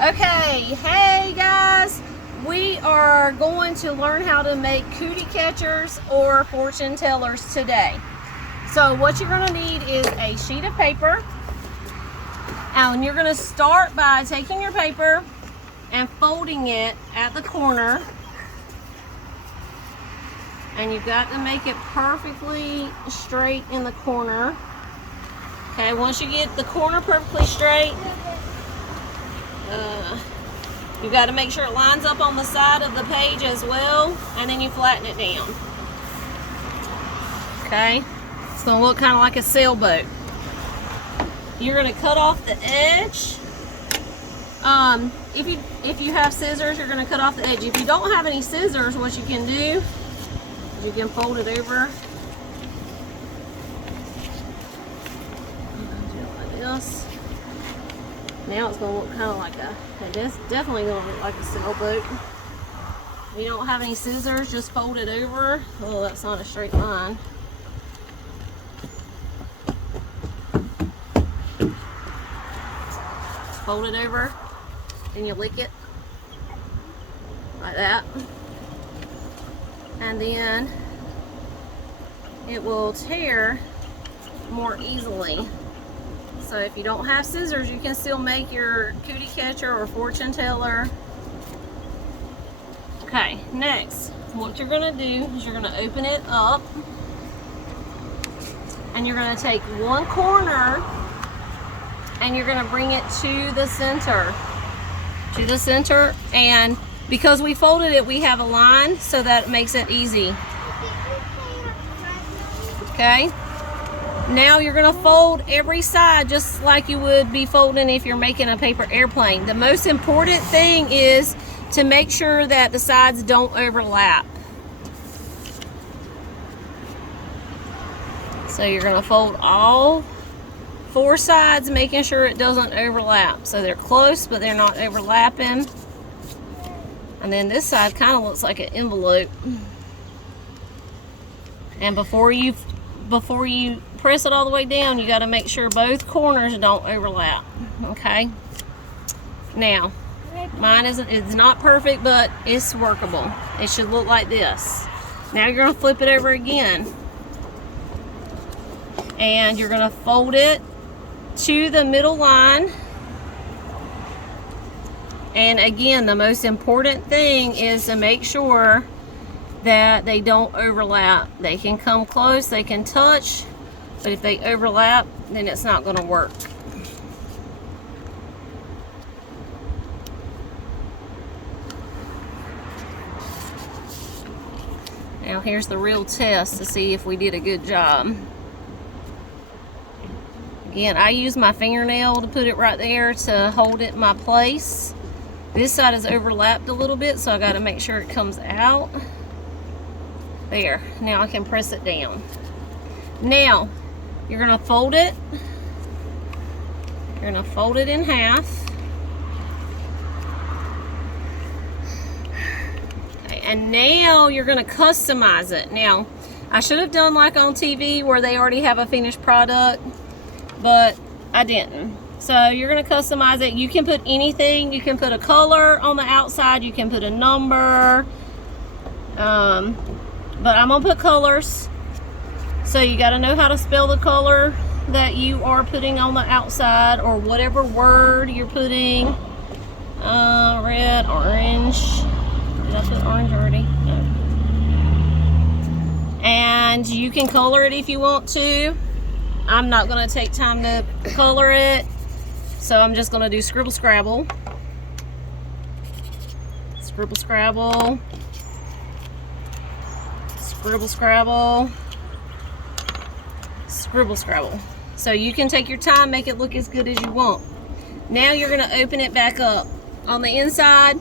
Okay, hey guys, we are going to learn how to make cootie catchers or fortune tellers today. So what you're going to need is a sheet of paper, and you're going to start by taking your paper and folding it at the corner, and you've got to make it perfectly straight in the corner. Okay, once you get the corner perfectly straight, you've got to make sure it lines up on the side of the page as well, and then you flatten it down. Okay, it's going to look kind of like a sailboat. You're going to cut off the edge. If you have scissors, you're going to cut off the edge. If you don't have any scissors, what you can do is you can fold it over. Do it like this. Now it's going to look kind of like it's definitely going to look like a sailboat. If you don't have any scissors, just fold it over. Oh, that's not a straight line. Fold it over, and you lick it like that, and then it will tear more easily. So if you don't have scissors, you can still make your cootie catcher or fortune teller. Okay, next, what you're gonna do is you're gonna open it up, and you're gonna take one corner and you're gonna bring it to the center. And because we folded it, we have a line, so that makes it easy. Okay? Now you're gonna fold every side just like you would be folding if you're making a paper airplane. The most important thing is to make sure that the sides don't overlap. So you're gonna fold all four sides, making sure it doesn't overlap. So they're close, but they're not overlapping. And then this side kind of looks like an envelope. And before you press it all the way down, you got to make sure both corners don't overlap. Okay. Now, mine it's not perfect, but it's workable. It should look like this. Now you're going to flip it over again, and you're going to fold it to the middle line. And again, the most important thing is to make sure that they don't overlap. They can come close, they can touch, but if they overlap, then it's not going to work. Now here's the real test to see if we did a good job. Again, I use my fingernail to put it right there to hold it in my place. This side is overlapped a little bit, so I got to make sure it comes out. There. Now I can press it down. Now, you're going to fold it. You're going to fold it in half. Okay, and now you're going to customize it. Now, I should have done like on TV where they already have a finished product, but I didn't. So you're going to customize it. You can put anything. You can put a color on the outside. You can put a number. But I'm going to put colors. So you got to know how to spell the color that you are putting on the outside, or whatever word you're putting. Red, orange. Did I put orange already? No. And you can color it if you want to. I'm not going to take time to color it, so I'm just going to do scribble scrabble. Scribble scrabble. Scribble scrabble. Scribble scrabble. So you can take your time, make it look as good as you want. Now you're going to open it back up. On the inside,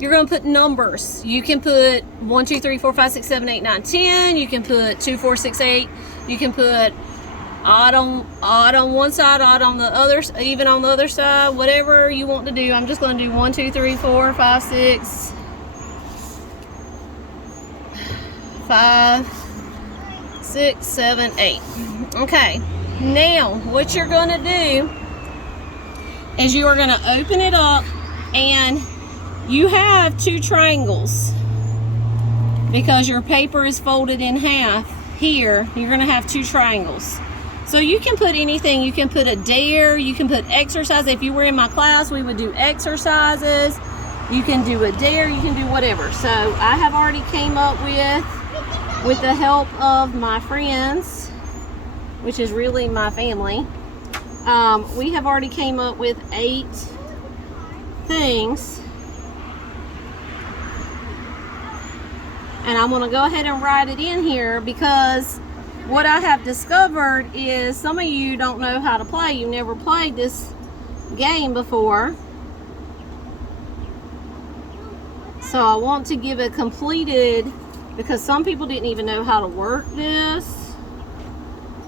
you're going to put numbers. You can put 1, 2, 3, 4, 5, 6, 7, 8, 9, 10. You can put 2, 4, 6, 8. You can put odd on one side, odd on the other, even on the other side, whatever you want to do. I'm just going to do 1, 2, 3, 4, 5, 6, 5, 6, 7, 8. Okay, now what you're going to do is you are going to open it up And you have 2 triangles because your paper is folded in half. Here, you're going to have 2 triangles. So you can put anything. You can put a dare, you can put exercise. If you were in my class, we would do exercises. You can do a dare, you can do whatever. So I have already came up with the help of my friends, which is really my family. We have already came up with 8 things. And I'm gonna go ahead and write it in here because what I have discovered is some of you don't know how to play. You've never played this game before. So I want to give it completed because some people didn't even know how to work this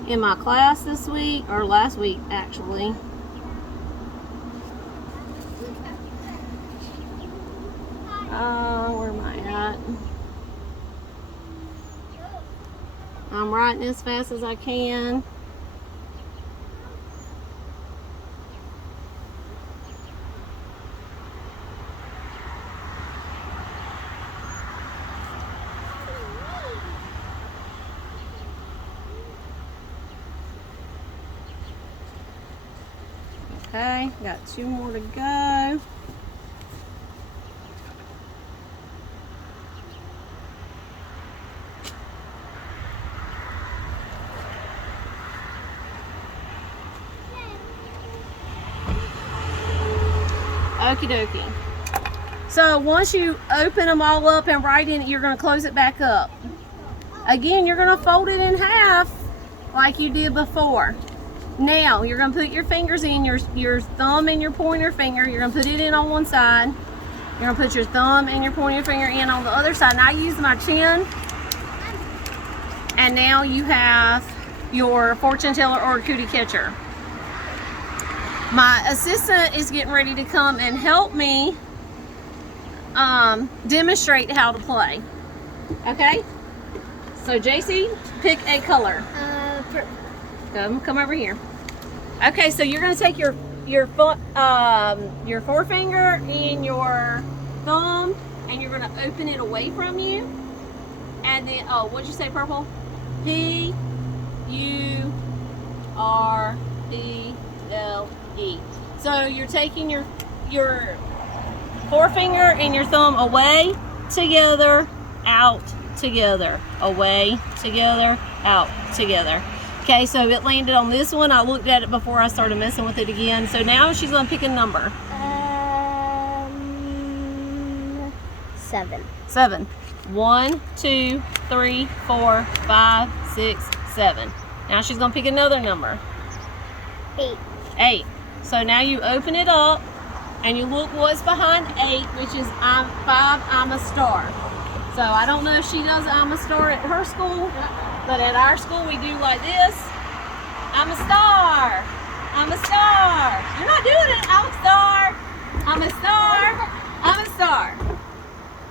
in my class this week, or last week actually. Where am I at? I'm writing as fast as I can. Okay, got 2 more to go. Okie dokie. So once you open them all up and write in it, you're going to close it back up. Again, you're going to fold it in half like you did before. Now you're going to put your fingers in, your thumb and your pointer finger. You're going to put it in on one side. You're going to put your thumb and your pointer finger in on the other side. And I use my chin. And now you have your fortune teller or cootie catcher. My assistant is getting ready to come and help me demonstrate how to play. Okay? So JC, pick a color. Come over here. Okay, so you're gonna take your forefinger and your thumb, and you're gonna open it away from you. And then, oh, what'd you say, purple? P-U-R-P-L-E. So you're taking your forefinger and your thumb away, together, out, together, away, together, out, together. Okay, so it landed on this one. I looked at it before I started messing with it again. So now she's gonna pick a number. 7. 7. 1, 2, 3, 4, 5, 6, 7. Now she's gonna pick another number. 8. 8. So now you open it up and you look what's behind 8, which is 5, I'm a star. So I don't know if she does I'm a star at her school, but at our school we do like this. I'm a star. I'm a star. You're not doing it. I'm a star. I'm a star. I'm a star.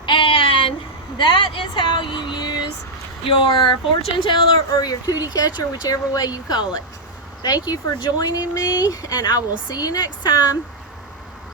And that is how you use your fortune teller or your cootie catcher, whichever way you call it. Thank you for joining me, and I will see you next time.